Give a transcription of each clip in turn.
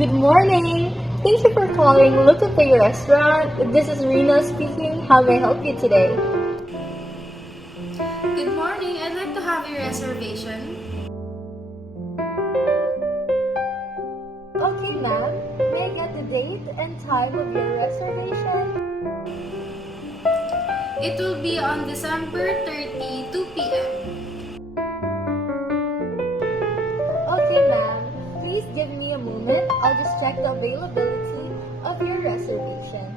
Good morning. Thank you for calling Look at the Restaurant. This is Rena speaking. How may I help you today? Good morning. I'd like to have a reservation. Okay, ma'am. May I get the date and time of your reservation? It will be on December 30, 2 p.m. Okay, ma'am. Please give me a moment. I'll just check the availability of your reservation.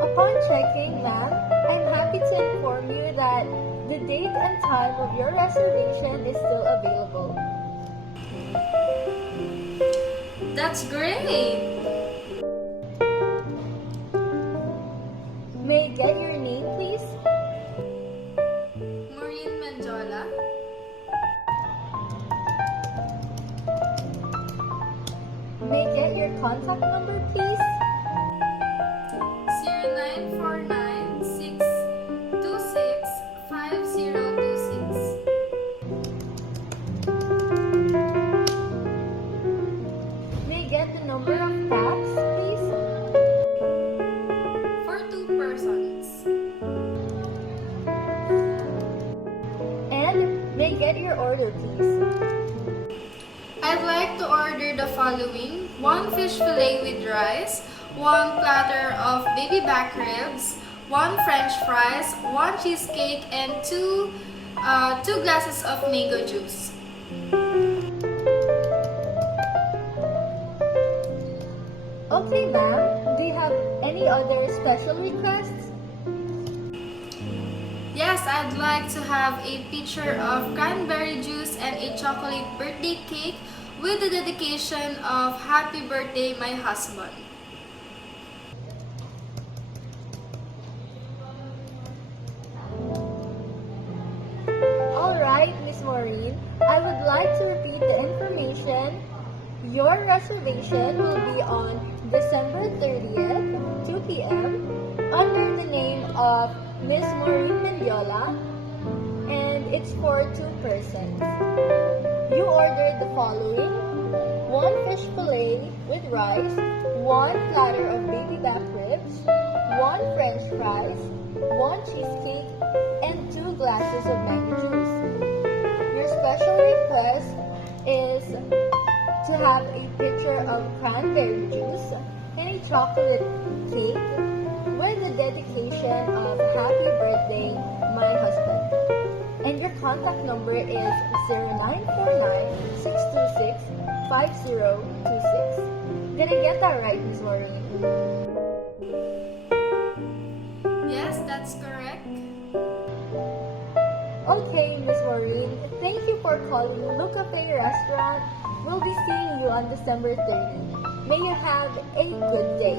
Upon checking, ma'am, I'm happy to inform you that the date and time of your reservation is still available. That's great! May I get your name, please? Maureen Mendiola. May I get your contact number, please? 0949-626-5026. May I get the number of packs, please? For 2 persons. And may I get your order, please? I'd like to order the following: 1 fish fillet with rice, 1 platter of baby back ribs, 1 french fries, 1 cheesecake, and 2 glasses of mango juice. Okay, ma'am. Do you have any other special requests? Yes, I'd like to have a pitcher of cranberry juice and a chocolate birthday cake with the dedication of Happy Birthday, my husband. Alright, Miss Maureen. I would like to repeat the information. Your reservation will be on December 30th, 2 p.m. under the name of Miss Maureen Mendiola, and it's for 2 persons. You ordered the following: 1 fish fillet with rice, 1 platter of baby back ribs, 1 french fries, 1 cheesecake, and 2 glasses of mango juice. Your special request is to have a pitcher of cranberry juice and a chocolate cake with the dedication of Happy Birthday, my husband. And your contact number is 0949-626-5026. Did I get that right, Ms. Maureen? Yes, that's correct. Okay, Ms. Maureen, thank you for calling Look Cafe Restaurant. We'll be seeing you on December 30. May you have a good day.